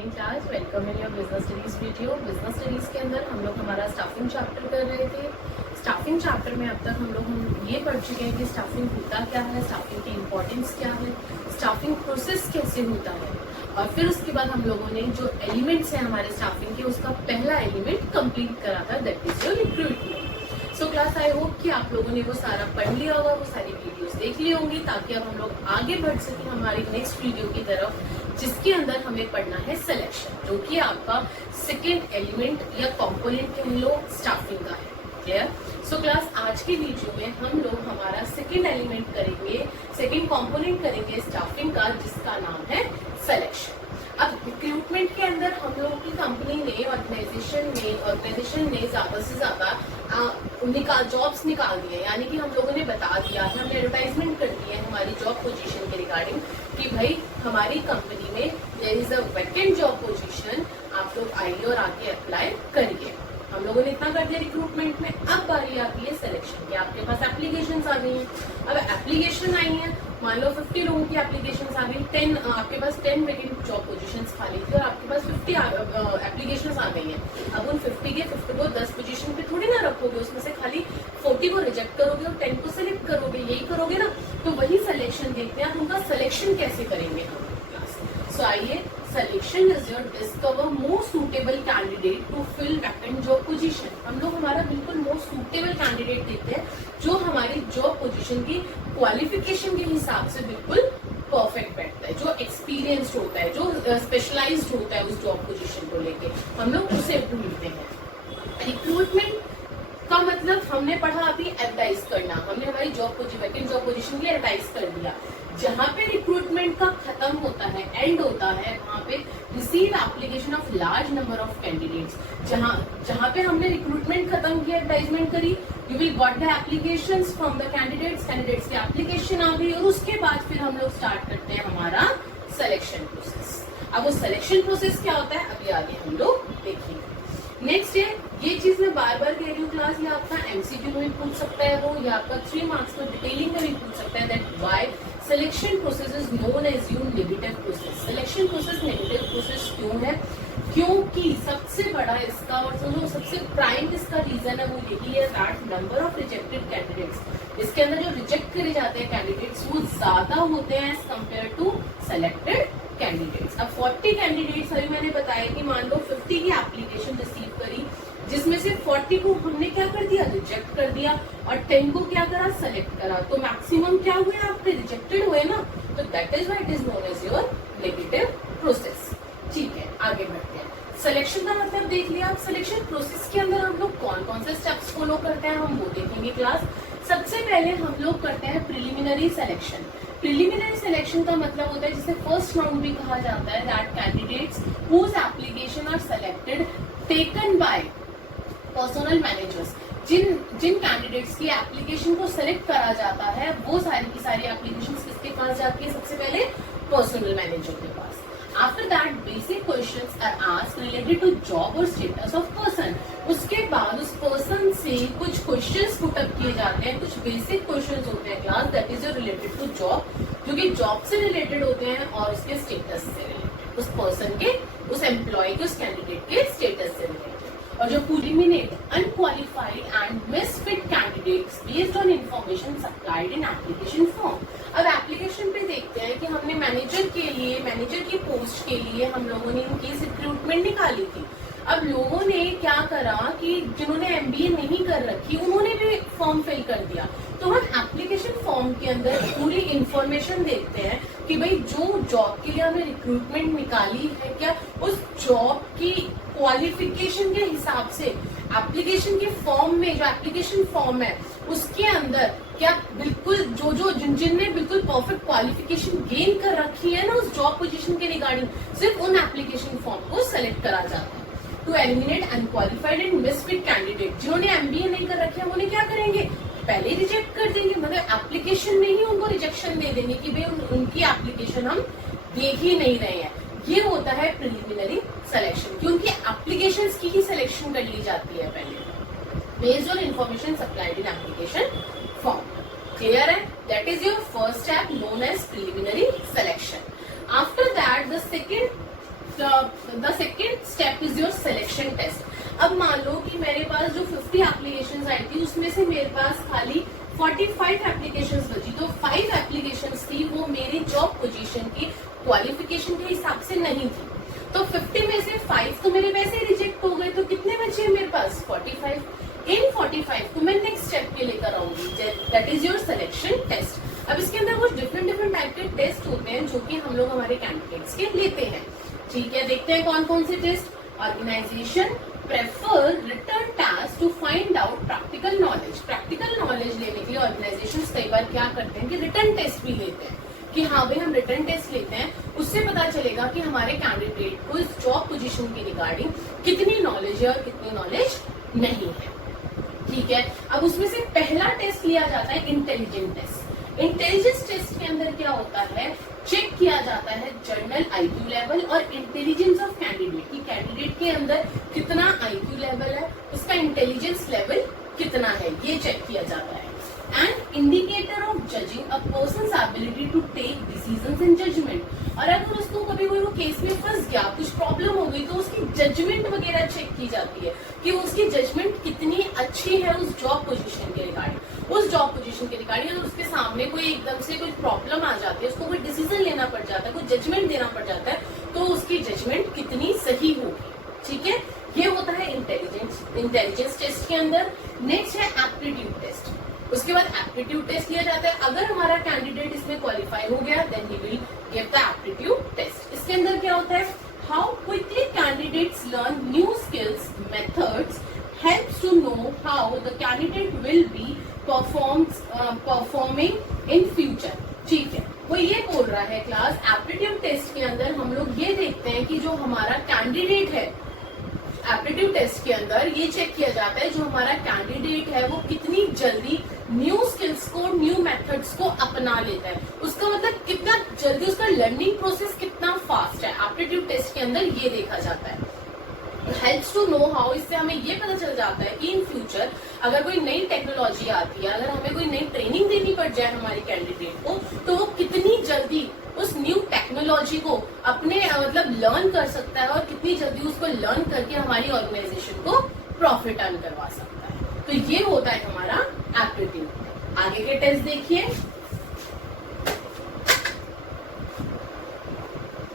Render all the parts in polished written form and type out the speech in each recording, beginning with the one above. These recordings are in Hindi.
Morning class. Welcome in your business studies video. Business studies के अंदर हम लोग हमारा स्टाफिंग चैप्टर कर रहे थे। स्टाफिंग चैप्टर में अब तक हम लोग ये पढ़ चुके हैं कि स्टाफिंग होता क्या है, स्टाफिंग की इम्पोर्टेंस क्या है, स्टाफिंग प्रोसेस कैसे होता है, और फिर उसके बाद हम लोगों ने जो एलिमेंट्स हैं हमारे स्टाफिंग के, उसका पहला एलिमेंट कंप्लीट करा था, that is your recruitment. So class, I hope कि आप लोगों ने वो सारा पढ़ लिया होगा, वो सारी वीडियोस देख ली होंगी, ताकि अब हम लोग आगे बढ़ सके हमारी नेक्स्ट वीडियो की तरफ, जिसके अंदर हमें पढ़ना है सिलेक्शन, जो कि आपका सेकेंड एलिमेंट या कंपोनेंट कह लो स्टाफिंग का है। क्लियर? सो क्लास, आज की वीडियो में हम लोग हमारा सेकेंड एलिमेंट करेंगे, सेकेंड कंपोनेंट करेंगे स्टाफिंग का, जिसका नाम है सिलेक्शन। अब रिक्रूटमेंट के अंदर हम लोगों की कंपनी ने, ऑर्गेनाइजेशन ने ज्यादा से ज्यादा जॉब्स निकाल दिए, यानी कि हम लोगों ने बता दिया है, हमने एडवर्टाइजमेंट कर दी है हमारी जॉब पोजीशन के रिगार्डिंग कि भाई हमारी कंपनी में there is a vacant job position, आप लोग आइए और आके अप्लाई करिए। हम लोगों ने इतना कर दिया रिक्रूटमेंट में। अब बारी आती है सिलेक्शन की। आपके पास एप्लीकेशंस आ गई हैं। अब एप्लीकेशन आई है, मान लो 50 लोगों की एप्लीकेशंस आ गई, 10 आपके पास 10 वैकेंट जॉब पोजीशंस खाली थी और आपके पास 50 एप्लीकेशंस आ गई हैं। अब उन 50 को 10 पोजीशन पे थोड़ी ना रखोगे, उसमें से खाली 40 को रिजेक्ट करोगे और 10 को सिलेक्ट करोगे, यही करोगे ना। तो वही सिलेक्शन देखते हैं, आप उनका सिलेक्शन कैसे करेंगे हम क्लास। सो आइए, selection is your discover most suitable candidate to fill vacant job position। हम लोग हमारा बिल्कुल most suitable candidate देखते हैं, जो हमारी जॉब पोजीशन की क्वालिफिकेशन के हिसाब से बिल्कुल परफेक्ट बैठता है, जो एक्सपीरियंस्ड होता है, जो स्पेशलाइज्ड होता है उस जॉब पोजीशन को लेके, हम लोग उसे ढूंढते हैं। रिक्रूटमेंट का मतलब हमने पढ़ा अभी एडवर्टाइज करना, हमने हमारी वैकेंट जॉब पोजीशन के लिए एडवर्टाइज कर दिया। जहाँ पे रिक्रूटमेंट का खत्म होता है, एंड होता है, वहाँ पे receive application of large number of candidates. जहाँ पे हमने रिक्रूटमेंट खत्म किया, एडवर्टाइजमेंट करी, you will got the applications from the candidates की एप्लीकेशन आ गई, और उसके बाद फिर हम लोग स्टार्ट करते हैं हमारा सिलेक्शन प्रोसेस। अब वो सिलेक्शन प्रोसेस क्या होता है, अभी आगे हम लोग देखेंगे। नेक्स्ट है, ये चीज मैं बार बार कह रही हूँ क्लास, ये आपका एमसीक्यू में भी पूछ सकता है वो, या आपका 3 मार्क्स में डिटेलिंग में भी पूछ सकता है, that why selection process is known as you negative process. Selection process negative process क्यों है? क्योंकि सबसे बड़ा इसका और जो सबसे प्राइम इसका रीजन है वो यही है, that number of rejected candidates, इसके अंदर जो रिजेक्ट करे जाते हैं कैंडिडेट्स वो ज्यादा होते हैं as compare to selected candidates. अब 40 कैंडिडेट्स, अभी मैंने बताया कि मान लो 50 की एप्लीकेशन रिसीव करी, जिसमें से 40 को हमने क्या कर दिया, रिजेक्ट कर दिया, और 10 को क्या करा, सेलेक्ट करा, तो मैक्सिमम क्या हुए, आपके रिजेक्टेड हुए ना। तो that is why it is known as your negative process. ठीक है, आगे बढ़ते हैं। सिलेक्शन का मतलब देख लिया। अब सिलेक्शन प्रोसेस के अंदर हम लोग कौन कौन से स्टेप्स फॉलो करते हैं, हम वो देखेंगे क्लास। सबसे पहले हम लोग करते हैं प्रिलिमिनरी सिलेक्शन। प्रिलिमिनरी सिलेक्शन का मतलब होता है, जिसे फर्स्ट राउंड भी कहा जाता है, that candidates whose application are selected taken by personal managers. जिन कैंडिडेट्स की एप्लीकेशन को सिलेक्ट करा जाता है, वो सारी की सारी एप्लीकेशन किसके पास जाती है, सबसे पहले पर्सनल मैनेजर के पास। After that, basic questions are asked related to job or status of person। उसके बाद उस पर्सन से कुछ क्वेश्चंस पुट अप किए जाते हैं, कुछ बेसिक क्वेश्चंस होते हैं class, that is related to job, जो कि जॉब से रिलेटेड होते हैं और उसके स्टेटस से रिलेटेड, उस पर्सन के, उस एम्प्लॉय के, उस कैंडिडेट के स्टेटस से रिलेटेड। और जो eliminate unqualified and misfit candidates based on information supplied in application form. अब एप्लीकेशन पे देखते हैं कि हमने मैनेजर की पोस्ट के लिए हम लोगों ने इनकी रिक्रूटमेंट निकाली थी। अब लोगों ने क्या करा कि जिन्होंने एमबीए नहीं कर रखी, उन्होंने भी फॉर्म फिल कर दिया। तो हम एप्लीकेशन फॉर्म के अंदर पूरी इंफॉर्मेशन देखते हैं कि भाई जो जॉब के लिए हमने रिक्रूटमेंट निकाली है, क्या उस जॉब की क्वालिफिकेशन के हिसाब से एप्लीकेशन के फॉर्म में, जो एप्लीकेशन फॉर्म है उसके अंदर क्या बिल्कुल जिनने बिल्कुल परफेक्ट क्वालिफिकेशन गेन कर रखी है ना उस जॉब पोजीशन के रिगार्डिंग, सिर्फ उन एप्लीकेशन फॉर्म को सेलेक्ट करा जाता है। To eliminate unqualified and misfit candidate, जिन्होंने एमबीए नहीं कर रखे हैं, उन्हें क्या करेंगे, पहले रिजेक्ट कर देंगे, मतलब एप्लीकेशन में ही उनको रिजेक्शन दे देंगे कि भाई उनकी एप्लीकेशन हम देख ही नहीं रहे हैं। ये होता है प्रिलिमिनरी सिलेक्शन, क्योंकि एप्लीकेशंस की ही सिलेक्शन कर ली जाती है पहले, based on information supplied in application form. Clear है? That is your first step known as preliminary selection. After that the second the second step is your selection test. अब मान लो कि मेरे पास जो 50 एप्लीकेशंस आई थी उसमें से मेरे पास खाली 45 एप्लीकेशंस बची, तो 5 एप्लीकेशंस थी वो मेरी जॉब पोजीशन की क्वालिफिकेशन के हिसाब से नहीं थी, तो 50 में से 5 तो मेरे वैसे ही रिजेक्ट हो गए, तो कितने बचे मेरे पास 45। इन 45 को मैं नेक्स्ट स्टेप के लेकर आऊंगी, that is your selection test. अब इसके अंदर कुछ डिफरेंट टाइप के टेस्ट होते हैं जो कि हम लोग हमारे कैंडिडेट्स के लेते हैं, ठीक है। देखते हैं कौन कौन से test. Organization prefer written task to find out practical knowledge. Practical knowledge लेने के लिए ऑर्गेनाइजेशंस कई बार क्या करते हैं कि रिटर्न टेस्ट भी लेते हैं, कि हाँ भाई हम रिटर्न टेस्ट लेते हैं, उससे पता चलेगा कि हमारे कैंडिडेट को इस जॉब पोजीशन के रिगार्डिंग कितनी नॉलेज है और कितनी नॉलेज नहीं है, ठीक है। अब उसमें से पहला टेस्ट लिया जाता है इंटेलिजेंस टेस्ट। इंटेलिजेंस टेस्ट के अंदर क्या होता है, चेक किया जाता है जर्नल आईक्यू लेवल और इंटेलिजेंस ऑफ कैंडिडेट, की कैंडिडेट के अंदर कितना आईक्यू लेवल है, उसका इंटेलिजेंस लेवल कितना है, ये चेक किया जाता है। And indicator of judging a person's ability to take decisions in judgement. और अगर उसको कभी कोई वो केस में फंस गया, कुछ प्रॉब्लम हो गई, तो उसकी जजमेंट वगैरह चेक की जाती है कि उसकी जजमेंट कितनी अच्छी है उस जॉब पोजीशन के रिगार्डिंग। उस जॉब पोजीशन के रिगार्डिंग अगर उसके सामने कोई एकदम से कोई प्रॉब्लम आ जाती है, उसको कोई डिसीजन लेना पड़ जाता है, कोई जजमेंट देना पड़ जाता है, तो उसकी जजमेंट कितनी सही होगी, ठीक है। ये होता है इंटेलिजेंस टेस्ट के अंदर। नेक्स्ट है एप्टीट्यूड टेस्ट। उसके बाद एप्टीट्यूड टेस्ट लिया जाता है। अगर हमारा कैंडिडेट इसमें क्वालिफाई हो गया then he will give the aptitude test. इसके अंदर क्या होता है, how quickly candidates learn new skills methods helps to know how the candidate will be performing in future, ठीक है। वो ये बोल रहा है क्लास, एप्टीट्यूड टेस्ट के अंदर हम लोग ये देखते हैं कि जो हमारा कैंडिडेट है, एप्टीट्यूड टेस्ट के अंदर ये चेक किया जाता है जो हमारा कैंडिडेट है वो कितनी जल्दी न्यू स्किल्स को, न्यू मेथड्स को अपना लेता है, उसका मतलब कितना जल्दी उसका लर्निंग प्रोसेस कितना फास्ट है, एप्टीट्यूड टेस्ट के अंदर ये देखा जाता है। हेल्प्स टू नो हाउ, इससे हमें ये पता चल जाता है कि इन फ्यूचर अगर कोई नई टेक्नोलॉजी आती है, अगर हमें कोई नई ट्रेनिंग देनी पड़ जाए हमारे कैंडिडेट को, तो वो कितनी जल्दी उस न्यू टेक्नोलॉजी को अपने मतलब लर्न कर सकता है और कितनी जल्दी उसको लर्न करके हमारी ऑर्गेनाइजेशन को प्रॉफिट अर्न करवा सकता है। तो ये होता है हमारा एप्टीट्यूड। आगे के टेस्ट देखिए।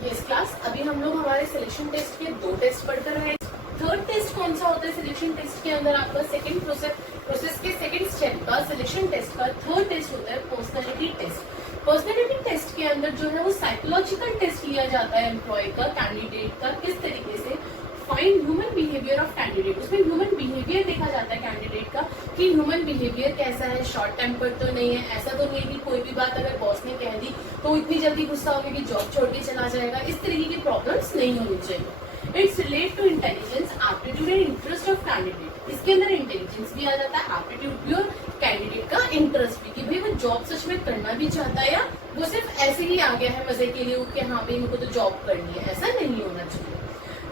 यस क्लास, अभी हम लोग हमारे सिलेक्शन टेस्ट के 2 टेस्ट पढ़कर रहे। थर्ड टेस्ट कौन सा होता है सिलेक्शन टेस्ट के अंदर, आपका सेकंड प्रोसेस के सेकंड स्टेप का सिलेक्शन टेस्ट का थर्ड टेस्ट होता है पर्सनैलिटी टेस्ट। पर्सनैलिटी टेस्ट के अंदर जो है वो साइकोलॉजिकल टेस्ट लिया जाता है एम्प्लॉय का, कैंडिडेट का, किस तरीके से find human behaviour of candidate. उसमें ह्यूमन बिहेवियर देखा जाता है कैंडिडेट का कि ह्यूमन बिहेवियर कैसा है, शॉर्ट टेम्पर तो नहीं है, ऐसा तो नहीं है कि कोई भी बात अगर बॉस ने कह दी तो इतनी जल्दी गुस्सा हो गया कि जॉब छोड़ के चला जाएगा, इस तरीके की प्रॉब्लम्स नहीं होनी चाहिए। It's relate to intelligence, aptitude and interest of candidate. इसके अंदर इंटेलिजेंस भी आ जाता है, एप्टीट्यूड भी और कैंडिडेट का इंटरेस्ट भी, कि भाई वो जॉब सच में करना भी चाहता है या वो सिर्फ ऐसे ही आ गया है मजे के लिए कि हाँ भाई मेरे को तो जॉब करनी है, ऐसा नहीं होना चाहिए।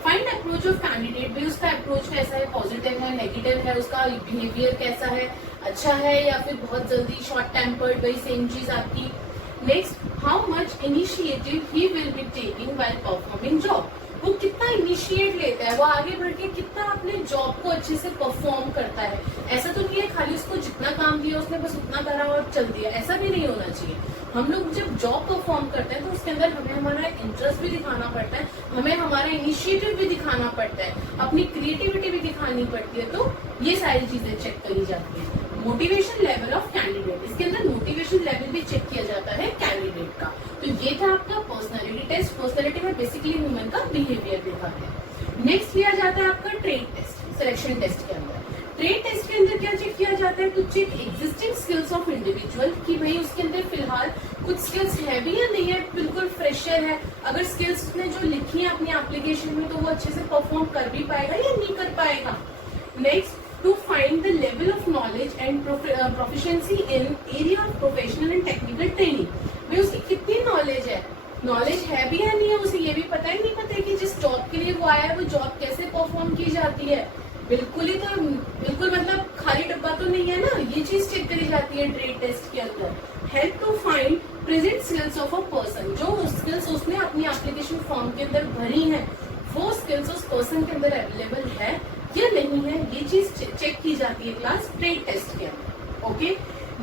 फाइंड अप्रोच ऑफ कैंडिडेट, भाई उसका अप्रोच कैसा है, पॉजिटिव है, नेगेटिव है, उसका बिहेवियर कैसा है, अच्छा है या फिर बहुत जल्दी शॉर्ट टेम्पर्ड, भाई सेम चीज आपकी। Next, how much initiative he will be taking while performing job, वो कितना इनिशिएट लेता है, वो आगे बढ़ के कितना अपने जॉब को अच्छे से परफॉर्म करता है। ऐसा तो नहीं है खाली उसको जितना काम दिया उसने बस उतना करा और चल दिया, ऐसा भी नहीं होना चाहिए। हम लोग जब जॉब परफॉर्म करते हैं तो उसके अंदर हमें हमारा इंटरेस्ट भी दिखाना पड़ता है, हमें हमारा इनिशिएटिव भी दिखाना पड़ता है, अपनी क्रिएटिविटी भी दिखानी पड़ती है, तो ये सारी चीजें चेक करी जाती है। मोटिवेशन लेवल ऑफ कैंडिडेट, इसके अंदर मोटिवेशन लेवल भी चेक किया जाता है कैंडिडेट का। तो ये था आपका पर्सनालिटी टेस्ट। पर्सनालिटी में बेसिकली ह्यूमन का बिहेवियर दिखाते हैं। नेक्स्ट लिया जाता है आपका ट्रेड टेस्ट सिलेक्शन टेस्ट के अंदर। ट्रेड टेस्ट के अंदर क्या चेक किया जाता है, to check existing skills of individual, कि भाई उसके अंदर फिलहाल कुछ स्किल्स है भी या नहीं है, बिल्कुल फ्रेशर है, अगर स्किल्स उसने जो लिखी है अपनी एप्लीकेशन में तो वो अच्छे से परफॉर्म कर भी पाएगा या नहीं कर पाएगा। Next, to find the level of knowledge and proficiency in area of professional and technical training, भाई उसकी कितनी नॉलेज है, नॉलेज है भी या नहीं है, उसे ये भी पता ही नहीं पता है कि जिस जॉब के लिए वो आया है वो जॉब कैसे परफॉर्म की जाती है, बिल्कुल ही तो बिल्कुल मतलब खाली डब्बा तो नहीं है ना, ये चीज चेक करी जाती है ट्रेड टेस्ट के अंदर। Help to find present skills of a person, जो स्किल्स उसने अपनी एप्लीकेशन फॉर्म के अंदर भरी हैं स्किल्स उस पर्सन के अंदर अवेलेबल है या नहीं है, ये चीज चेक की जाती है क्लास ट्रेड टेस्ट के अंदर। ओके,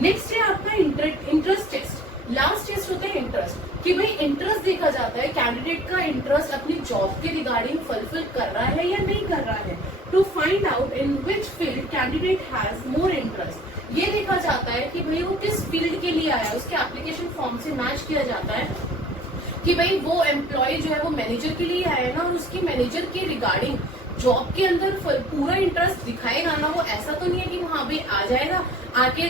नेक्स्ट है आपका इंटरेस्ट टेस्ट। लास्ट टेस्ट होता है इंटरेस्ट, कि भाई इंटरेस्ट देखा जाता है कैंडिडेट का इंटरेस्ट अपनी जॉब के रिगार्डिंग फुलफिल कर रहा है या नहीं कर रहा है, to find out in which field candidate has more interest. ये देखा जाता है कि भाई वो किस फील्ड के लिए आया, उसके एप्लीकेशन फॉर्म से मैच किया जाता है कि भाई वो एम्प्लॉय जो है वो मैनेजर के लिए आया ना, और उसकी मैनेजर के रिगार्डिंग जॉब के अंदर पूरा इंटरेस्ट दिखाएगा ना। वो ऐसा तो नहीं है कि हाँ भाई आ जाएगा, आके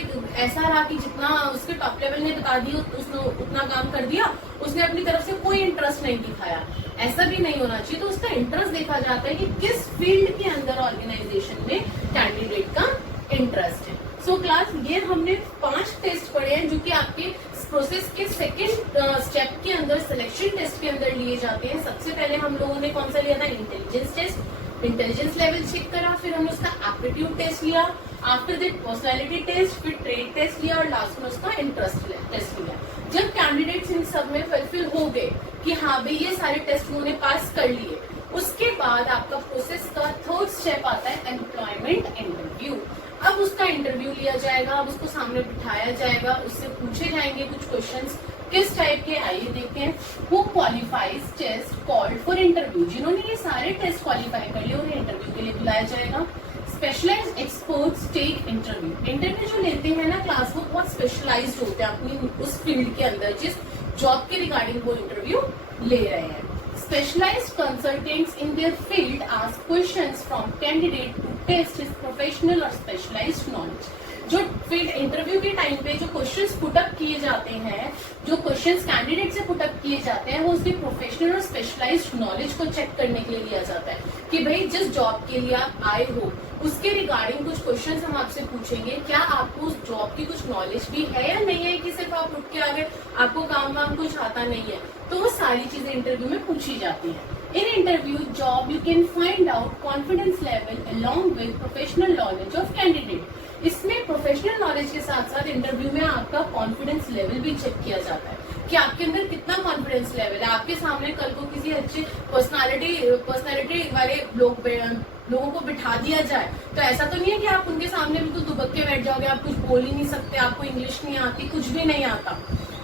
ऐसा रहा कि जितना उसके टॉप लेवल ने बता दिया उसने उतना काम कर दिया, उसने अपनी तरफ से कोई इंटरेस्ट नहीं दिखाया, ऐसा भी नहीं होना चाहिए। तो उसका इंटरेस्ट देखा जाता है कि किस फील्ड के अंदर ऑर्गेनाइजेशन में कैंडिडेट का इंटरेस्ट है। सो क्लास ये हमने 5 टेस्ट पढ़े हैं जो कि आपके प्रोसेस के सेकेंड स्टेप के अंदर सिलेक्शन टेस्ट के अंदर लिए जाते हैं। सबसे पहले हम लोगों ने कौन सा लिया था, intelligence test, intelligence level check करा, फिर हमने उसका एप्टीट्यूड टेस्ट लिया, आफ्टर दैट पर्सनालिटी टेस्ट, फिर ट्रेड टेस्ट लिया और लास्ट में उसका इंटरेस्ट टेस्ट लिया। जब कैंडिडेट्स इन सब में फुलफिल हो गए कि हाँ भाई ये सारे टेस्ट उन्होंने पास कर लिए, उसके बाद आपका प्रोसेस का थर्ड स्टेप आता है एम्प्लॉयमेंट इंटरव्यू। अब उसका इंटरव्यू लिया जाएगा, अब उसको सामने बिठाया जाएगा, उससे पूछे जाएंगे कुछ क्वेश्चंस, किस टाइप के आइए देखते हैं। Who qualifies test called for interview, जिन्होंने ये सारे टेस्ट क्वालिफाई कर लिए उन्हें इंटरव्यू के लिए बुलाया जाएगा। स्पेशलाइज्ड एक्सपर्ट्स टेक इंटरव्यू जो लेते हैं ना क्लास, वो बहुत स्पेशलाइज्ड होते हैं अपनी उस फील्ड के अंदर जिस जॉब के रिगार्डिंग वो इंटरव्यू ले रहे हैं। Specialized consultants in their field ask questions from candidate to test his professional or specialized knowledge. जो फील्ड इंटरव्यू के टाइम पे जो क्वेश्चंस पुटअप किए जाते हैं, जो क्वेश्चंस कैंडिडेट से पुटअप किए जाते हैं, वो उसकी प्रोफेशनल और स्पेशलाइज्ड नॉलेज को चेक करने के लिए लिया जाता है कि भाई जिस जॉब के लिए आप आए हो उसके रिगार्डिंग कुछ क्वेश्चंस हम आपसे पूछेंगे, क्या आपको उस जॉब की कुछ नॉलेज भी है या नहीं है कि सिर्फ आप उठ के आ गए, आपको काम वाम कुछ आता नहीं है। तो वो सारी चीजें इंटरव्यू में पूछी जाती है। In interview job you can find out confidence level along with professional knowledge of candidate. इसमें प्रोफेशनल नॉलेज के साथ साथ इंटरव्यू में आपका कॉन्फिडेंस लेवल भी चेक किया जाता है कि आपके अंदर कितना कॉन्फिडेंस लेवल है। आपके सामने कल को किसी अच्छे पर्सनालिटी वाले लोगों को बिठा दिया जाए तो ऐसा तो नहीं है कि आप उनके सामने बिल्कुल दुबक के बैठ जाओगे, आप कुछ बोल ही नहीं सकते, आपको इंग्लिश नहीं आती, कुछ भी नहीं आता।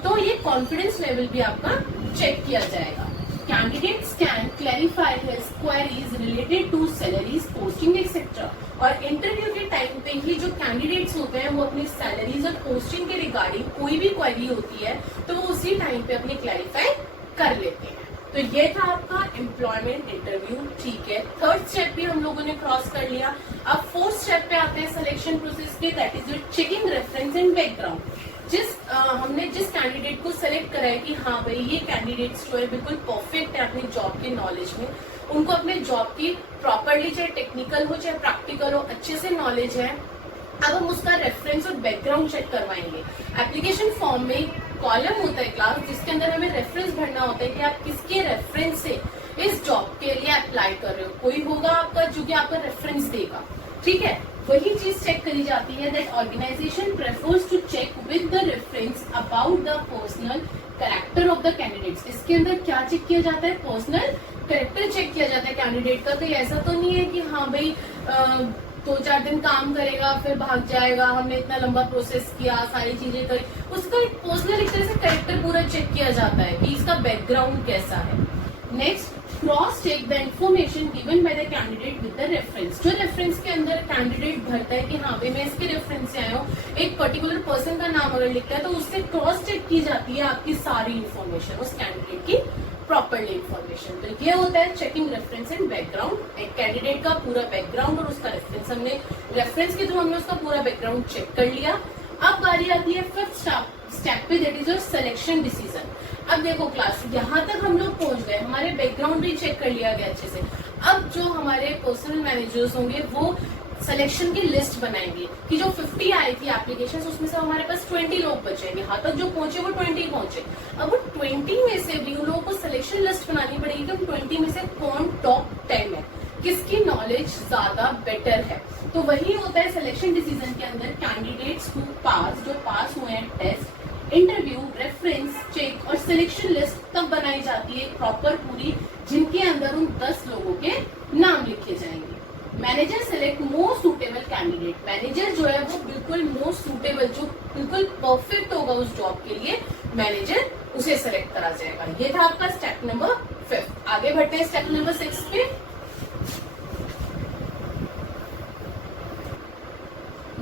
तो ये कॉन्फिडेंस लेवल भी आपका चेक किया जाएगा। Candidates can clarify his queries related to salaries, posting etc. और इंटरव्यू के टाइम पे ही जो कैंडिडेट्स होते हैं वो अपनी सैलरीज और पोस्टिंग के रिगार्डिंग कोई भी क्वेरी होती है तो वो उसी टाइम पे अपनी क्लैरिफाई कर लेते हैं। तो ये था आपका एम्प्लॉयमेंट इंटरव्यू, ठीक है। थर्ड स्टेप भी हम लोगों ने क्रॉस कर लिया। अब फोर्थ स्टेप पे आते हैं सिलेक्शन प्रोसेस के, that is checking reference and background. हमने जिस कैंडिडेट को सेलेक्ट करा है कि हाँ भाई ये कैंडिडेट्स जो है बिल्कुल परफेक्ट है अपनी जॉब के नॉलेज में, उनको अपने जॉब की प्रॉपरली चाहे टेक्निकल हो चाहे प्रैक्टिकल हो अच्छे से नॉलेज है। अब हम उसका रेफरेंस और बैकग्राउंड चेक करवाएंगे। एप्लीकेशन फॉर्म में कॉलम होता है क्लास जिसके अंदर हमें रेफरेंस भरना होता है कि आप किसके रेफरेंस से इस जॉब के लिए अप्लाई कर रहे हो। कोई होगा आपका जो कि आपका रेफरेंस देगा, ठीक है। वही चीज चेक करी जाती है that organisation prefers to check with the reference about the personal character of the candidates. इसके अंदर क्या चेक किया जाता है, पर्सनल कैरेक्टर चेक किया जाता है कैंडिडेट का। तो ऐसा तो नहीं है कि हाँ भाई 2-4 दिन काम करेगा फिर भाग जाएगा, हमने इतना लंबा प्रोसेस किया सारी चीजें करी, उसका एक पर्सनल एक तरह से कैरेक्टर पूरा चेक किया जाता है कि इसका बैकग्राउंड कैसा है। Next, cross check the information given by the candidate with the reference. जो रेफरेंस के अंदर कैंडिडेट भरता है कि हाँ भाई मैं इसके रेफरेंस से आया हूँ, एक पर्टिकुलर पर्सन का नाम अगर लिखता है तो उससे क्रॉस चेक की जाती है आपकी सारी इंफॉर्मेशन, उस कैंडिडेट की प्रॉपरली इंफॉर्मेशन। तो ये होता है चेकिंग रेफरेंस एंड बैकग्राउंड। एक कैंडिडेट का पूरा बैकग्राउंड और उसका रेफरेंस, हमने रेफरेंस के थ्रू हमने उसका पूरा बैकग्राउंड चेक कर लिया। अब बारी आती है फिफ्थ स्टेप पे, that is your selection decision. अब देखो क्लास, यहाँ तक हम लोग पहुंच गए, हमारे बैकग्राउंड भी चेक कर लिया गया अच्छे से। अब जो हमारे पर्सनल मैनेजर्स होंगे वो सिलेक्शन की लिस्ट बनाएंगे कि जो 50 आई थी एप्लीकेशन उसमें से हमारे पास 20 लोग बचेंगे। यहाँ तक जो पहुंचे वो 20 पहुंचे। अब वो 20 में से भी उन लोगों को सिलेक्शन लिस्ट बनानी पड़ेगी कि 20 में से कौन टॉप 10 है, किसकी नॉलेज ज्यादा बेटर है। तो वही होता है सिलेक्शन डिसीजन के अंदर। कैंडिडेट्स हु पास, जो पास हुए हैं टेस्ट, इंटरव्यू, रेफरेंस चेक और सिलेक्शन लिस्ट तब बनाई जाती है प्रॉपर पूरी, जिनके अंदर उन 10 लोगों के नाम लिखे जाएंगे। Manager select most suitable candidate, manager जो है वो बिल्कुल मोस्ट सुटेबल, जो बिल्कुल परफेक्ट होगा उस जॉब के लिए, मैनेजर उसे सेलेक्ट करा जाएगा। ये था आपका स्टेप नंबर 5। आगे बढ़ते हैं स्टेप नंबर 6 पे।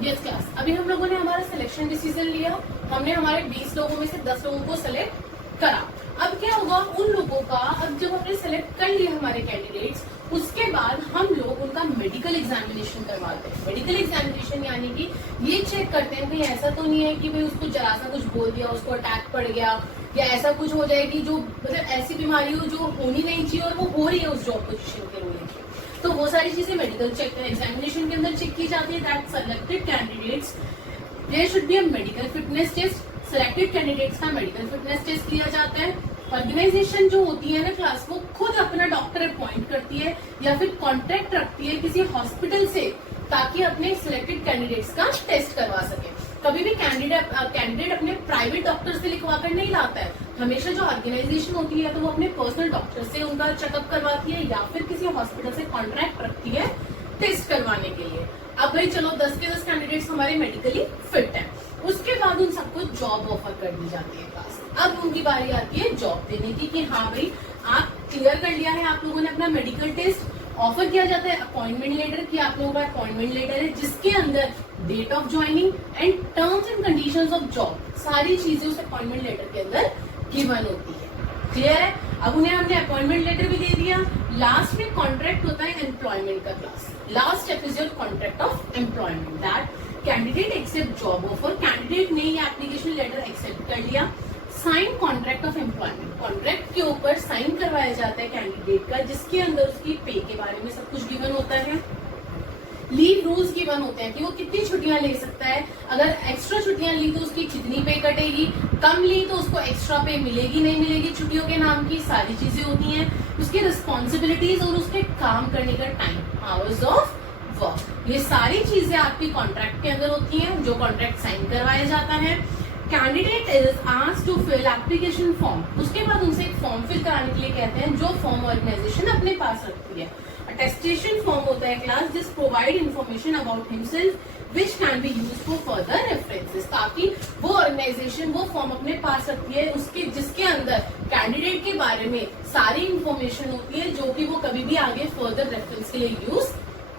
यस क्लास, अभी हम लोगों ने हमारा सिलेक्शन डिसीजन लिया, हमने हमारे 20 लोगों में से 10 लोगों को सिलेक्ट करा। अब क्या होगा उन लोगों का, अब जब हमने सेलेक्ट कर लिया हमारे कैंडिडेट्स, उसके बाद हम लोग उनका मेडिकल एग्जामिनेशन करवाते हैं। मेडिकल एग्जामिनेशन यानी कि ये चेक करते हैं कि ऐसा तो नहीं है कि भाई उसको जरा सा कुछ बोल दिया, उसको अटैक पड़ गया, या ऐसा कुछ हो जाएगी जो मतलब ऐसी बीमारी हो जो होनी नहीं चाहिए और वो हो रही है उस जॉब पोजीशन के रोल की। तो वो सारी चीजें मेडिकल चेक एग्जामिनेशन के अंदर चेक की जाती है। That selected candidates there should be a medical fitness test, selected candidates का मेडिकल फिटनेस टेस्ट किया जाता है। ऑर्गेनाइजेशन जो होती है ना क्लास, वो खुद अपना डॉक्टर अपॉइंट करती है या फिर कॉन्ट्रैक्ट रखती है किसी हॉस्पिटल से, ताकि अपने सिलेक्टेड कैंडिडेट्स का टेस्ट करवा सके। कभी भी कैंडिडेट अपने प्राइवेट डॉक्टर से लिखवा कर नहीं लाता है, हमेशा जो ऑर्गेनाइजेशन होती है तो वो अपने पर्सनल डॉक्टर से उनका चेकअप करवाती है या फिर किसी हॉस्पिटल से कॉन्ट्रैक्ट रखती है टेस्ट करवाने के लिए। अब भाई चलो 10 के 10 कैंडिडेट्स हमारे मेडिकली फिट हैं, उसके बाद उन सबको जॉब ऑफर कर दी जाती है क्लास। अब उनकी बारी आती है जॉब देने की कि हाँ भाई आप क्लियर कर लिया है, आप लोगों ने अपना मेडिकल टेस्ट, ऑफर किया जाता है अपॉइंटमेंट लेटर कि आप लोगों का अपॉइंटमेंट लेटर है जिसके अंदर date of joining and terms and conditions of job, सारी चीजें उस अपॉइंटमेंट लेटर के अंदर गिवन होती है। क्लियर है? अब उन्हें हमने अपॉइंटमेंट लेटर भी दे दिया। लास्ट में कॉन्ट्रैक्ट होता है एम्प्लॉयमेंट का class. Last step is your contract of employment, that candidate accept job offer, candidate ने ये एप्लीकेशन लेटर एक्सेप्ट कर लिया। Sign contract of employment, contract के ऊपर साइन करवाया जाता है कैंडिडेट का, जिसके अंदर उसकी पे के बारे में सब कुछ गिवन होता है। लीव रूल्स गिवन होते हैं कि वो कितनी छुट्टियां ले सकता है, अगर एक्स्ट्रा छुट्टियां ली तो उसकी कितनी पे कटेगी, कम ली तो उसको एक्स्ट्रा पे मिलेगी नहीं मिलेगी, छुट्टियों के नाम की सारी चीजें होती हैं, उसकी रिस्पॉन्सिबिलिटीज और उसके काम करने का टाइम, आवर्स ऑफ वर्क, ये सारी चीजें आपकी कॉन्ट्रैक्ट के अंदर होती हैं, जो कॉन्ट्रैक्ट साइन करवाया जाता है। Candidate is asked to fill application form, उसके बाद उनसे एक फॉर्म फिल कराने के लिए कहते हैं जो फॉर्म ऑर्गेनाइजेशन अपने पास रखती है। अटेस्टेशन फॉर्म होता है class, this provide information about himself which can be used for further references, ताकि वो ऑर्गेनाइजेशन वो फॉर्म अपने पास रखती है उसके जिसके अंदर कैंडिडेट के बारे में सारी इंफॉर्मेशन होती है, जो कि वो कभी भी आगे फर्दर रेफरेंस के लिए यूज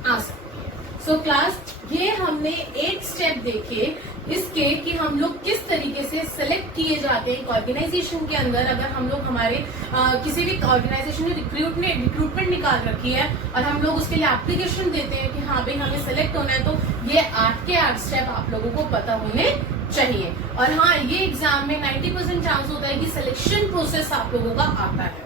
आ सकती है। सो क्लास, ये हमने एक स्टेप देखे इसके कि हम लोग किस तरीके से सिलेक्ट किए जाते हैं एक ऑर्गेनाइजेशन के अंदर। अगर हम लोग हमारे किसी भी ऑर्गेनाइजेशन ने रिक्रूटमेंट निकाल रखी है और हम लोग उसके लिए एप्लीकेशन देते हैं कि हाँ भाई हमें सिलेक्ट होना है, तो ये 8 के 8 स्टेप आप लोगों को पता होने चाहिए। और हाँ, ये एग्जाम में 90% चांस होता है कि सिलेक्शन प्रोसेस आप लोगों का आता है।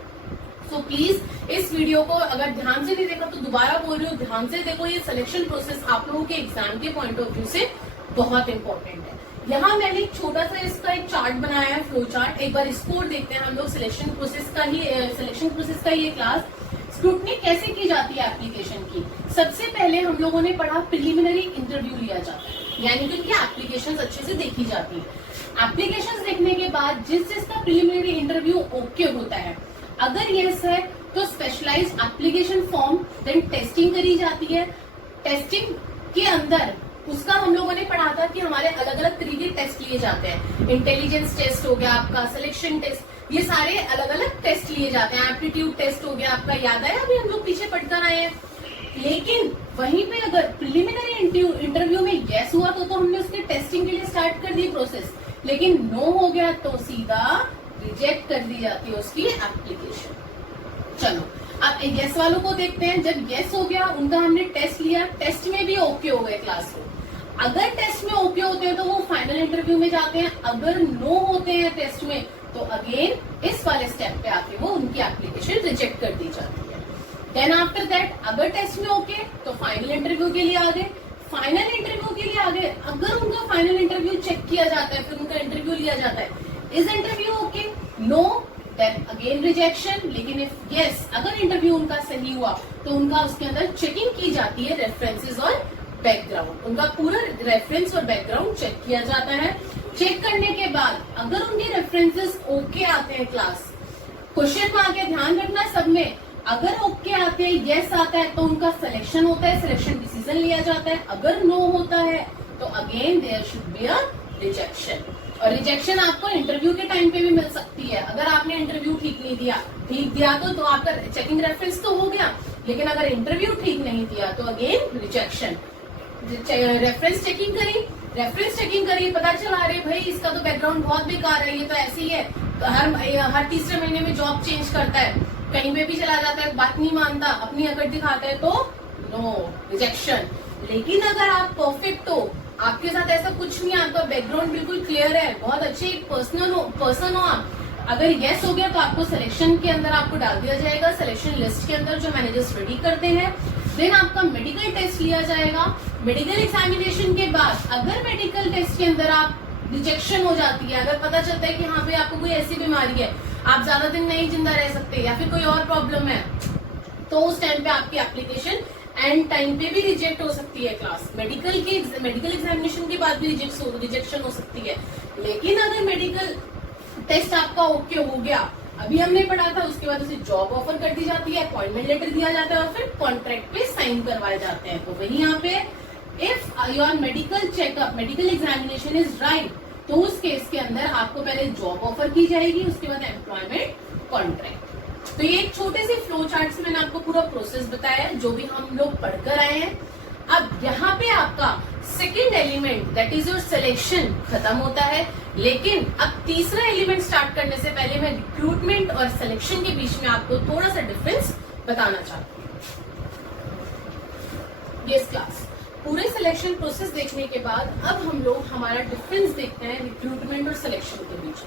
सो प्लीज इस वीडियो को अगर ध्यान से नहीं देखा तो दोबारा बोल रही हूँ, ध्यान से देखो, ये सिलेक्शन प्रोसेस आप लोगों के एग्जाम के पॉइंट ऑफ व्यू से बहुत इंपॉर्टेंट है। यहाँ मैंने एक छोटा सा इसका एक चार्ट बनाया है, फ्लो चार्ट, एक बार इसको और देखते हैं हम लोग। सिलेक्शन प्रोसेस का ये क्लास स्क्रूटनी कैसे की जाती है एप्लीकेशन की। सबसे पहले हम लोगों ने पढ़ा प्रिलिमिनरी इंटरव्यू लिया जाता है, यानी कि उनकी एप्लीकेशन अच्छे से देखी जाती है। एप्लीकेशन देखने के बाद जिसका प्रिलिमिनरी इंटरव्यू ओके होता है, अगर यस है तो specialised application form, then testing करी जाती है। टेस्टिंग के अंदर उसका हम लोगों ने पढ़ा था कि हमारे अलग अलग तरीके टेस्ट लिए जाते हैं। इंटेलिजेंस टेस्ट हो गया आपका, सिलेक्शन टेस्ट, ये सारे अलग अलग टेस्ट लिए जाते हैं। एप्टीट्यूड टेस्ट हो गया आपका, याद आया अभी हम लोग पीछे पढ़कर आए हैं। लेकिन वहीं पे अगर प्रिलिमिनरी इंटरव्यू में यस हुआ तो हमने उसके टेस्टिंग के लिए स्टार्ट कर दी प्रोसेस, लेकिन नो हो गया तो सीधा रिजेक्ट कर दी जाती है उसकी एप्लीकेशन। चलो अब यस वालों को देखते हैं। जब यस हो गया, उनका हमने टेस्ट लिया, टेस्ट में भी ओके हो गए क्लास को। अगर टेस्ट में ओके होते हैं तो वो फाइनल इंटरव्यू में जाते हैं, अगर नो होते हैं टेस्ट में तो अगेन इस वाले स्टेप पे आके वो उनकी एप्लीकेशन रिजेक्ट कर दी जाती है। देन आफ्टर दैट अगर टेस्ट में ओके तो फाइनल इंटरव्यू के लिए आ गए। फाइनल इंटरव्यू के लिए आ गए, अगर उनका फाइनल इंटरव्यू चेक किया जाता है, फिर उनका इंटरव्यू लिया जाता है, is interview okay, no, then again rejection. लेकिन इफ यस, अगर इंटरव्यू उनका सही हुआ तो उनका उसके अंदर चेकिंग की जाती है, रेफरेंसेस और बैकग्राउंड, उनका पूरा रेफरेंस और बैकग्राउंड चेक किया जाता है। चेक करने के बाद अगर उनके रेफरेंसेस ओके आते हैं क्लास, क्वेश्चन में आके ध्यान रखना सब में, अगर ओके आते हैं, यस आता है, तो उनका सिलेक्शन होता है, सिलेक्शन डिसीजन लिया जाता है। अगर नो होता है तो again there should be a rejection. और रिजेक्शन आपको इंटरव्यू के टाइम पे भी मिल सकती है। अगर आपने इंटरव्यू ठीक नहीं दिया, ठीक दिया तो आपका चेकिंग रेफरेंस तो हो गया, लेकिन अगर इंटरव्यू ठीक नहीं दिया तो अगेन रिजेक्शन। रेफरेंस चेकिंग करी, रेफरेंस चेकिंग करी, पता चला अरे भाई इसका तो बैकग्राउंड बहुत बेकार है, ये तो ऐसे ही है, तो हर तीसरे महीने में जॉब चेंज करता है, कहीं पे भी चला जाता है, बात नहीं मानता, अपनी अकड़ दिखाता है, तो नो, रिजेक्शन। लेकिन अगर आप परफेक्ट हो, आपके साथ ऐसा कुछ नहीं है, आपका बैकग्राउंड बिल्कुल क्लियर है, बहुत अच्छे पर्सन हो आप, अगर यस हो गया तो आपको सिलेक्शन के अंदर आपको डाल दिया जाएगा, सिलेक्शन लिस्ट के अंदर जो मैनेजर्स रेडी करते हैं। देन आपका मेडिकल टेस्ट लिया जाएगा। मेडिकल एग्जामिनेशन के बाद अगर मेडिकल टेस्ट के अंदर आप रिजेक्शन हो जाती है, अगर पता चलता है कि हाँ भाई आपको कोई ऐसी बीमारी है, आप ज्यादा दिन नहीं जिंदा रह सकते, या फिर कोई और प्रॉब्लम है, तो उस टाइम पे आपकी एप्लीकेशन एंड टाइम पे भी रिजेक्ट हो सकती है। क्लास मेडिकल एग्जामिनेशन के बाद भी रिजेक्शन हो सकती है। लेकिन अगर मेडिकल टेस्ट आपका ओके हो गया, अभी हमने पढ़ा था, उसके बाद उसे जॉब ऑफर कर दी जाती है, अपॉइंटमेंट लेटर दिया जाता है और फिर कॉन्ट्रैक्ट पे साइन करवाए जाते हैं। तो वही यहाँ पे if your medical checkup, medical examination is right, तो उस केस के अंदर आपको पहले जॉब ऑफर की जाएगी, उसके बाद एम्प्लॉयमेंट कॉन्ट्रैक्ट। तो ये एक छोटे से फ्लो चार्ट से मैंने आपको पूरा प्रोसेस बताया है जो भी हम लोग पढ़कर आए हैं। अब यहाँ पे आपका second element that is your selection खत्म होता है। लेकिन अब तीसरा एलिमेंट स्टार्ट करने से पहले मैं रिक्रूटमेंट और सिलेक्शन के बीच में आपको थोड़ा सा डिफरेंस बताना चाहती हूँ। यस क्लास, पूरे सिलेक्शन प्रोसेस देखने के बाद अब हम लोग हमारा डिफरेंस देखते हैं रिक्रूटमेंट और सिलेक्शन के बीच।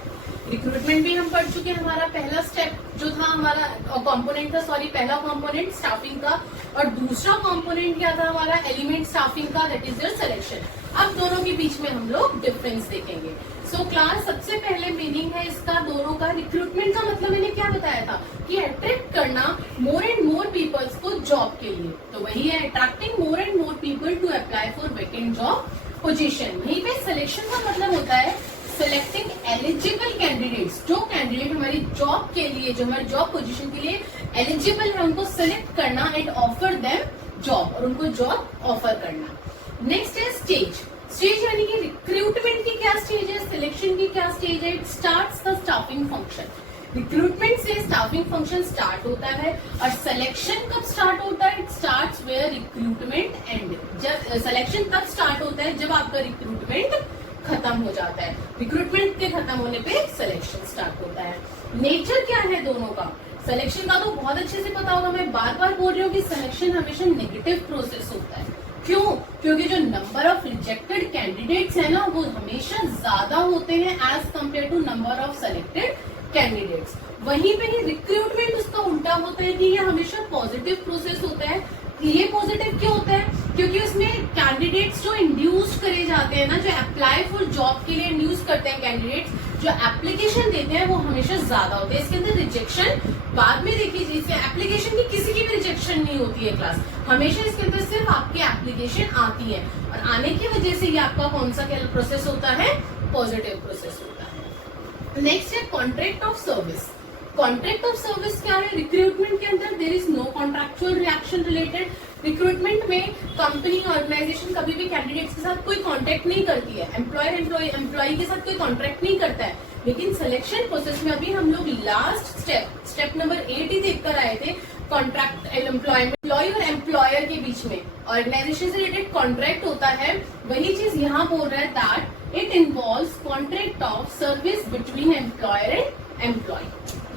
रिक्रूटमेंट भी हम पढ़ चुके हैं, हमारा पहला स्टेप जो था हमारा कंपोनेंट था, सॉरी पहला कंपोनेंट स्टाफिंग का, और दूसरा कंपोनेंट क्या था हमारा एलिमेंट स्टाफिंग का, दैट इज योर सिलेक्शन। अब दोनों के बीच में हम लोग डिफरेंस देखेंगे। सो क्लास सबसे पहले मीनिंग है इसका दोनों का। रिक्रूटमेंट का मतलब मैंने क्या बताया था कि अट्रैक्ट करना मोर एंड मोर पीपल्स को जॉब के लिए, तो वही है attracting more and more people to apply for vacant job position. वहीं पे सिलेक्शन का मतलब होता है सिलेक्टिंग एलिजिबल कैंडिडेट्स, जो कैंडिडेट हमारी जॉब के लिए, जो हमारी जॉब पोजीशन के लिए एलिजिबल है, उनको सिलेक्ट करना एंड ऑफर देम जॉब, और उनको जॉब ऑफर करना। नेक्स्ट है स्टेज। स्टेज यानी कि रिक्रूटमेंट की क्या स्टेज है, सिलेक्शन की क्या स्टेज है। It starts the staffing function. Recruitment से स्टाफिंग फंक्शन स्टार्ट होता है, और सिलेक्शन कब स्टार्ट होता है, it starts where recruitment end. जब सिलेक्शन तब स्टार्ट होता है जब आपका रिक्रूटमेंट खत्म हो जाता है, रिक्रूटमेंट के खत्म होने पे सिलेक्शन स्टार्ट होता है। नेचर क्या है दोनों का, सिलेक्शन का तो बहुत अच्छे से पता होगा, मैं बार बार बोल रही हूँ कि सिलेक्शन हमेशा नेगेटिव प्रोसेस होता है। क्यों? क्योंकि जो नंबर ऑफ रिजेक्टेड कैंडिडेट्स है ना, वो हमेशा ज्यादा होते हैं as compare to number of selected candidates. वहीं पे ही रिक्रूटमेंट उसका उल्टा होता है कि ये हमेशा पॉजिटिव प्रोसेस होता है। ये पॉजिटिव क्यों होता है? क्योंकि उसमें कैंडिडेट्स जो इंड्यूस करे जाते हैं ना, जो अप्लाई फॉर जॉब के लिए इंड्यूस करते हैं कैंडिडेट्स, जो एप्लीकेशन देते हैं वो हमेशा ज्यादा होते हैं। इसके अंदर रिजेक्शन बाद में देखिए, इसमें एप्लीकेशन की किसी की भी रिजेक्शन नहीं होती है क्लास, हमेशा इसके अंदर सिर्फ आपकी एप्लीकेशन आती है, और आने की वजह से ये आपका कौन सा प्रोसेस होता है, पॉजिटिव प्रोसेस होता है। नेक्स्ट है contract of service. Contract of service क्या है? रिक्रूटमेंट के अंदर there is no contractual reaction related. Recruitment में कंपनी ऑर्गेनाइजेशन कभी भी कैंडिडेट्स के साथ कोई कॉन्ट्रैक्ट नहीं करती है, एम्प्लॉयर एम्प्लॉय के साथ कोई कॉन्ट्रैक्ट नहीं करता है। लेकिन सिलेक्शन प्रोसेस में अभी हम लोग लास्ट स्टेप नंबर 8 ही देखकर आए थे, कॉन्ट्रैक्ट एम्प्लॉय और एम्प्लॉयर के बीच में ऑर्गेनाइजेशन से रिलेटेड कॉन्ट्रैक्ट होता है। वही चीज यहाँ बोल रहा है that it involves contract of service between employer and employee.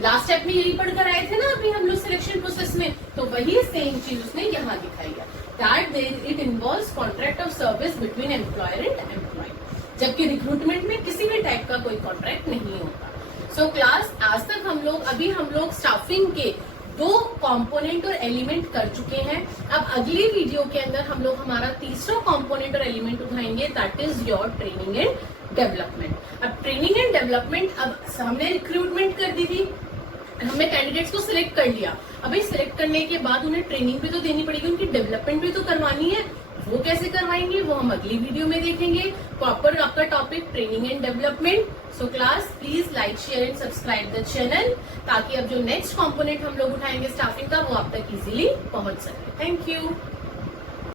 Last step में यही पढ़कर आए थे ना अभी हम लोग सिलेक्शन प्रोसेस में, तो वही सेम चीज उसने यहाँ दिखाई है that it involves contract of service between employer and employee, जबकि रिक्रूटमेंट में किसी भी टाइप का कोई कॉन्ट्रैक्ट नहीं होता। सो क्लास आज तक हम लोग स्टाफिंग के 2 कंपोनेंट और एलिमेंट कर चुके हैं। अब अगली वीडियो के अंदर हम लोग हमारा तीसरा कंपोनेंट और एलिमेंट उठाएंगे, that is your training and development. अब ट्रेनिंग एंड डेवलपमेंट, अब हमने रिक्रूटमेंट कर दी थी, हमने कैंडिडेट्स को सिलेक्ट कर लिया, अभी सिलेक्ट करने के बाद उन्हें ट्रेनिंग भी तो देनी पड़ेगी, उनकी डेवलपमेंट भी तो करवानी है। वो कैसे करवाएंगे वो हम अगली वीडियो में देखेंगे। प्रॉपर आपका topic training and development. So class please like share and subscribe the channel, ताकि अब जो नेक्स्ट कंपोनेंट हम लोग उठाएंगे स्टाफिंग का वो आप तक इजीली पहुंच सके। Thank you.